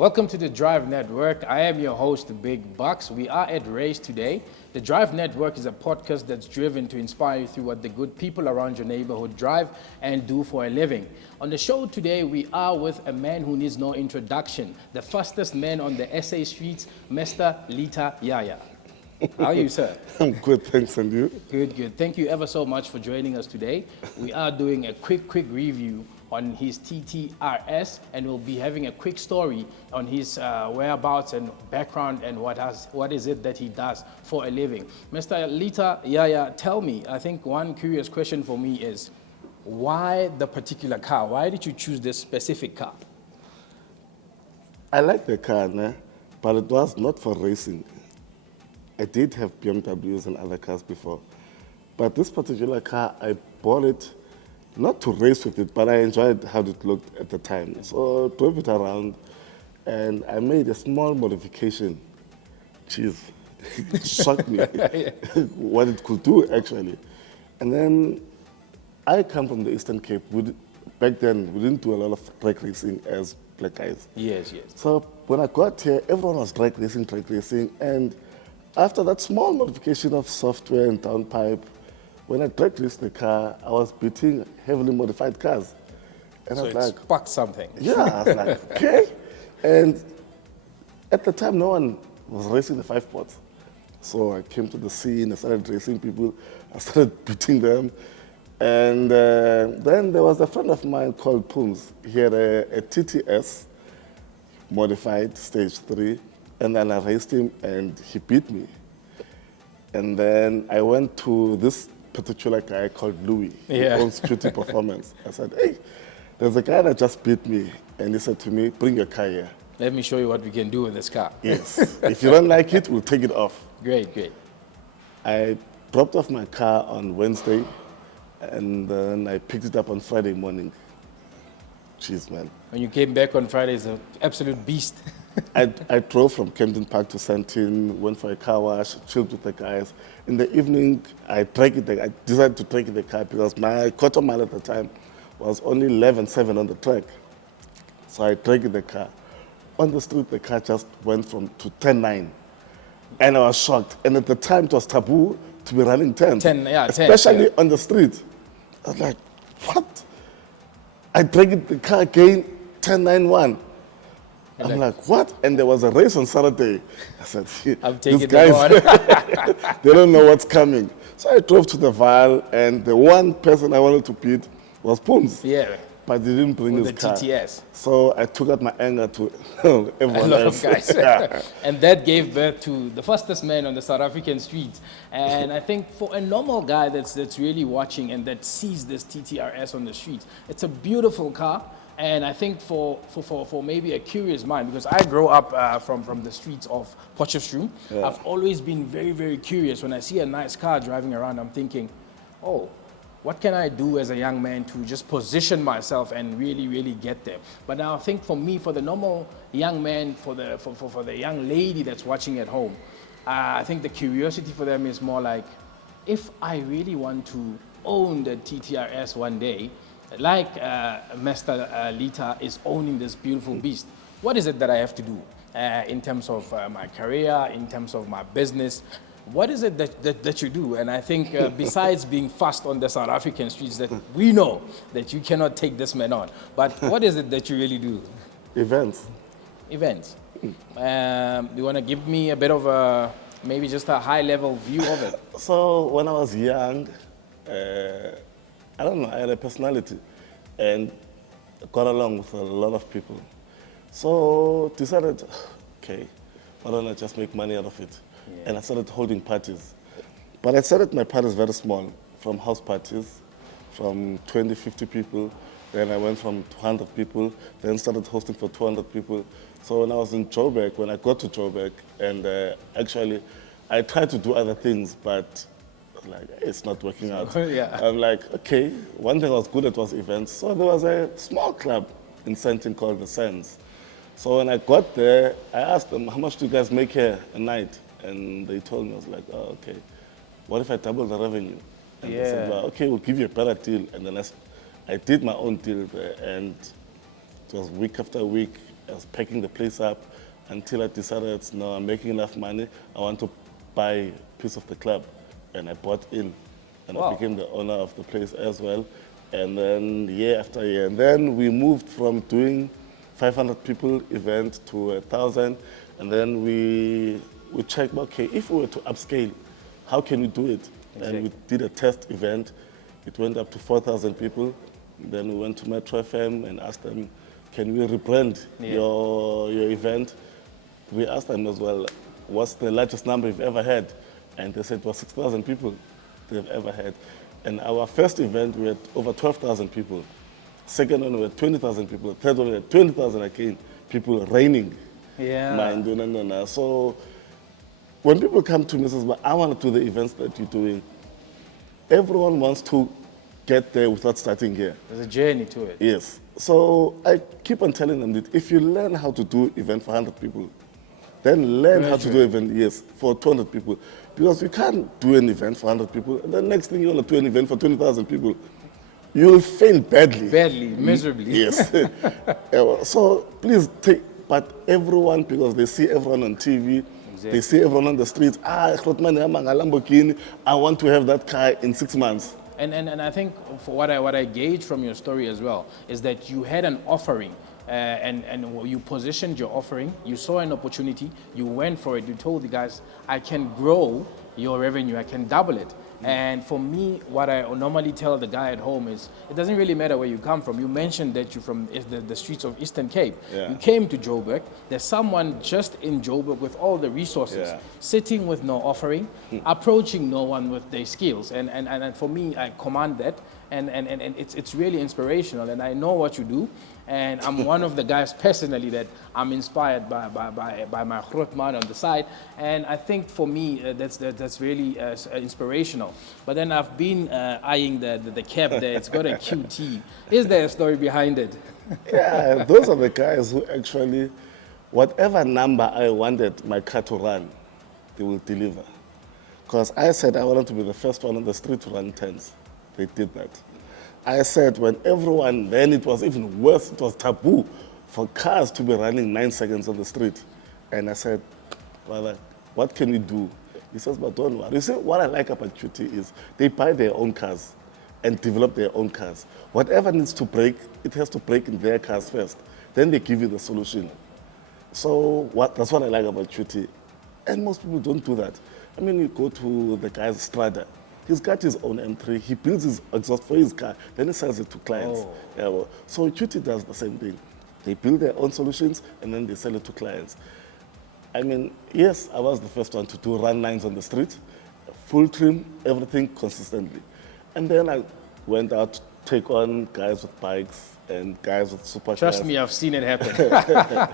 Welcome to the Drive Network. I am your host, Big Bucks. We are at Race today. The Drive Network is a podcast that's driven to inspire you through what the good people around your neighborhood drive and do for a living. On the show today, we are with a man who needs no introduction, the fastest man on the SA streets, Mr. Litha Yaya. How are you, sir? I'm good, thanks, and you? Good, good. Thank you ever so much for joining us today. We are doing a quick review on his TTRS, and we'll be having a quick story on his whereabouts and background and what is it that he does for a living. Mr. Litha Yaya, tell me, I think one curious question for me is, why the particular car? Why did you choose this specific car? I like the car, but it was not for racing. I did have BMWs and other cars before, but this particular car, I bought it not to race with it, but I enjoyed how it looked at the time. So I drove it around, and I made a small modification. Jeez, it shocked me what it could do, actually. And then I come from the Eastern Cape. Back then, we didn't do a lot of track racing as black guys. Yes, yes. So when I got here, everyone was track racing, and after that small modification of software and downpipe, when I track raced the car, I was beating heavily modified cars. And So I was it like, sparked something. yeah, I was like, okay. And at the time, no one was racing the 5-pods. So I came to the scene, I started racing people, I started beating them. And then there was a friend of mine called Pooms. He had a TTS, modified, stage 3. And then I raced him and he beat me. And then I went to this particular guy called Louis. Yeah. He owns Cutie Performance. I said, hey, there's a guy that just beat me. And he said to me, bring your car here. Let me show you what we can do with this car. Yes. If you don't like it, we'll take it off. Great, great. I dropped off my car on Wednesday, and then I picked it up on Friday morning. Jeez, man. When you came back on Friday, it's an absolute beast. I drove from Camden Park to Sandton, went for a car wash, chilled with the guys. In the evening, I decided to track the car because my quarter mile at the time was only 11.7 on the track. So I tracked the car. On the street, the car just went to 10.9. And I was shocked. And at the time, it was taboo to be running 10. 10, yeah, 10. Especially Yeah. on the street. I was like, what? I tracked the car again, 10.91. I'm like, what? And there was a race on Saturday. I said, I'm these taking guys, them on. they don't know what's coming. So I drove to the Val, and the one person I wanted to beat was Pooms. Yeah. But he didn't bring With his the car. TTS. So I took out my anger to A everyone lot else. of guys. Yeah. And that gave birth to the fastest man on the South African streets. And I think for a normal guy that's really watching and that sees this TTRS on the streets, it's a beautiful car. And I think for maybe a curious mind, because I grew up from the streets of Potchefstroom, Yeah. I've always been very curious. When I see a nice car driving around, I'm thinking, oh, what can I do as a young man to just position myself and really get there? But now I think for me, for the normal young man, for the young lady that's watching at home, I think the curiosity for them is more like, if I really want to own the TTRS one day, like Mr. Litha is owning this beautiful beast, what is it that I have to do in terms of my career, in terms of my business? What is it that you do? And I think besides being fast on the South African streets, that we know that you cannot take this man on. But what is it that you really do? Events. Events. You want to give me a bit of maybe just a high-level view of it? So when I was young, I don't know, I had a personality and got along with a lot of people. So decided, okay, why don't I just make money out of it? Yeah. And I started holding parties. But I started my parties very small, from house parties, from 20, 50 people. Then I went from 200 people, then started hosting for 200 people. So when I was in Joburg, when I got to Joburg, and actually I tried to do other things, but like, it's not working out. Yeah. I'm like, okay, one thing I was good at was events. So there was a small club in Sandton called the Sands. So when I got there, I asked them, how much do you guys make here a night? And they told me, I was like, oh, okay. What if I double the revenue? And they said, well, okay, we'll give you a better deal. And then I did my own deal there, and it was week after week. I was packing the place up until I decided, no, I'm making enough money. I want to buy a piece of the club. And I bought in. And I became the owner of the place as well. And then year after year. And then we moved from doing 500 people event to 1,000. And then we checked, okay, if we were to upscale, how can we do it? Exactly. And we did a test event. It went up to 4,000 people. Then we went to Metro FM and asked them, can we rebrand your event? We asked them as well, what's the largest number you've ever had? And they said it was 6,000 people they've ever had. And our first event, we had over 12,000 people. Second one, we had 20,000 people. Third one, we had 20,000 again, people raining. Yeah. So when people come to me and say, well, I want to do the events that you're doing, everyone wants to get there without starting here. There's a journey to it. Yes. So I keep on telling them that if you learn how to do event for 100 people, then learn how to do event, for 200 people. Because you can't do an event for 100 people, and the next thing you want to do an event for 20,000 people, you'll fail badly. Badly, miserably. Yes. So please take, but everyone, because they see everyone on TV, they see everyone on the streets, I want to have that car in 6 months. And I think for what I gauge from your story as well is that you had an offering and you positioned your offering, you saw an opportunity, you went for it, you told the guys, I can grow your revenue, I can double it. And for me, what I normally tell the guy at home is, it doesn't really matter where you come from. You mentioned that you're from the streets of Eastern Cape. You came to Joburg. There's someone just in Joburg with all the resources, sitting with no offering, approaching no one with their skills. And for me, I command that. And it's really inspirational. And I know what you do. And I'm one of the guys personally that I'm inspired by my groot man on the side. And I think for me, that's really inspirational. But then I've been eyeing the cap there. It's got a QT. Is there a story behind it? Yeah, those are the guys who actually, whatever number I wanted my car to run, they will deliver. Because I said I wanted to be the first one on the street to run 10s. They did that. I said when everyone, then it was even worse, it was taboo for cars to be running 9 seconds on the street. And I said, brother, what can we do? He says, but don't worry. You see, what I like about QT is they buy their own cars and develop their own cars. Whatever needs to break, it has to break in their cars first. Then they give you the solution. So that's what I like about QT. And most people don't do that. I mean, you go to the guy's Strada. He's got his own M3. He builds his exhaust for his car. Then he sells it to clients. So QT does the same thing. They build their own solutions and then they sell it to clients. I mean, yes, I was the first one to run lines on the street, full trim, everything consistently. And then I went out to take on guys with bikes and guys with supercars. Trust me, I've seen it happen.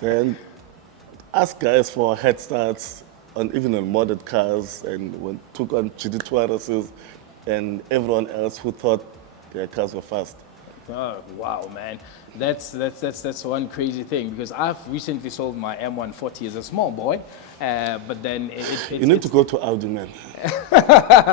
Then ask guys for head starts on even on modded cars, and took on TTRSs and everyone else who thought their cars were fast. Oh, wow, man. That's one crazy thing, because I've recently sold my M140 as a small boy, but then you need to go to Audi, man.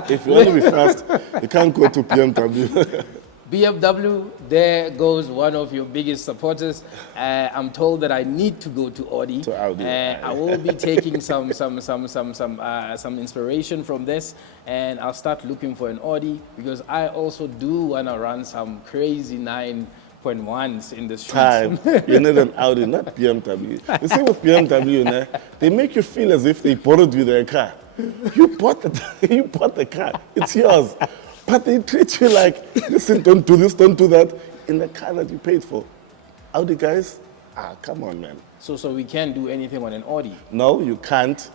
If you want to be fast, you can't go to BMW. BMW, there goes one of your biggest supporters. I'm told that I need to go to Audi. I will be taking some inspiration from this, and I'll start looking for an Audi, because I also do want to run some crazy 9.1s in the streets. You need an Audi, not BMW. You see, with BMW, they make you feel as if they borrowed you their car. You bought the car. It's yours. But they treat you like, listen, don't do this, don't do that, in the car that you paid for. Audi guys, come on, man. So we can't do anything on an Audi? No, you can't,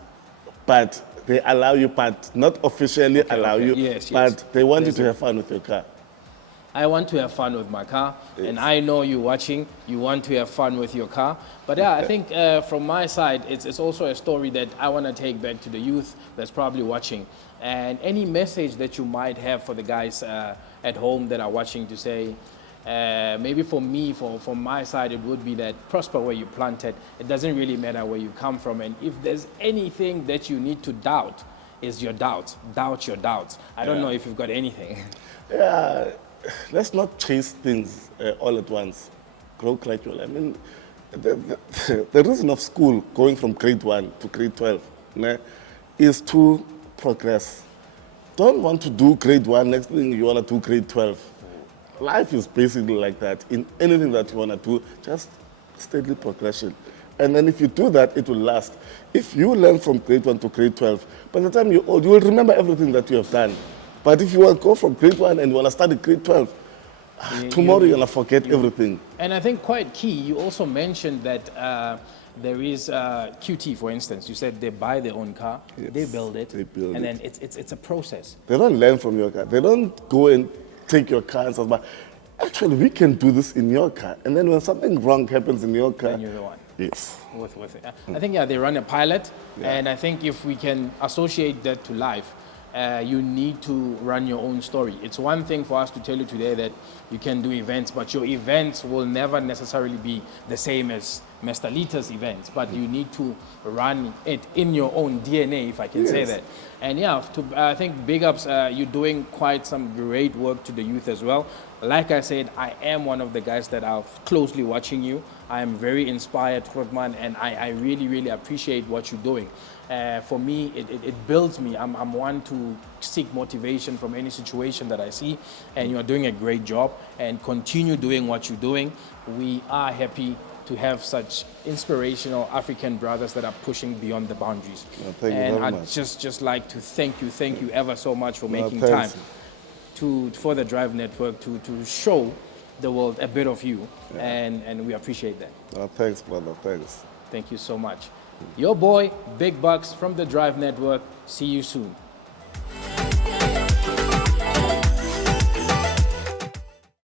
but they allow you, but not officially allow you, but they want you to have fun with your car. I want to have fun with my car, and I know you're watching, you want to have fun with your car. But yeah, I think from my side, it's also a story that I want to take back to the youth that's probably watching. And any message that you might have for the guys at home that are watching to say, maybe for me, from my side, it would be that prosper where you planted. It doesn't really matter where you come from. And if there's anything that you need to doubt, is your doubts. Doubt your doubts. I don't know if you've got anything. Yeah, let's not chase things all at once. Grow gradually. I mean, the reason of school going from grade 1 to grade 12 né, is to progress. Don't want to do grade 1, next thing you want to do grade 12. Life is basically like that. In anything that you want to do, just steady progression. And then if you do that, it will last. If you learn from grade 1 to grade 12, by the time you're old, you will remember everything that you have done. But if you want to go from grade 1 and you want to start at grade 12, tomorrow you're going to forget everything. And I think quite key, you also mentioned that there is QT, for instance. You said they buy their own car, Yes, they build it, they build and it. then it's a process. They don't learn from your car. They don't go and take your car and stuff. But actually, we can do this in your car. And then when something wrong happens in your car, Then you're the one. yes. With it. I think, they run a pilot, and I think if we can associate that to life, you need to run your own story. It's one thing for us to tell you today that you can do events, but your events will never necessarily be the same as Mr. Litha's events, but you need to run it in your own DNA, if I can say Yes. that. And I think big ups, you're doing quite some great work to the youth as well. Like I said, I am one of the guys that are closely watching you. I am very inspired, Grootman, and I really, really appreciate what you're doing. For me, it builds me. I'm one to seek motivation from any situation that I see, and you are doing a great job, and continue doing what you're doing. We are happy to have such inspirational African brothers that are pushing beyond the boundaries. Well, thank you and very I'd much. just like to thank you ever so much for Well, making time thanks. for the Drive Network to show the world a bit of you, and we appreciate that. Well, thanks, brother. Thanks. Thank you so much. Your boy, Big Bucks from the Drive Network. See you soon.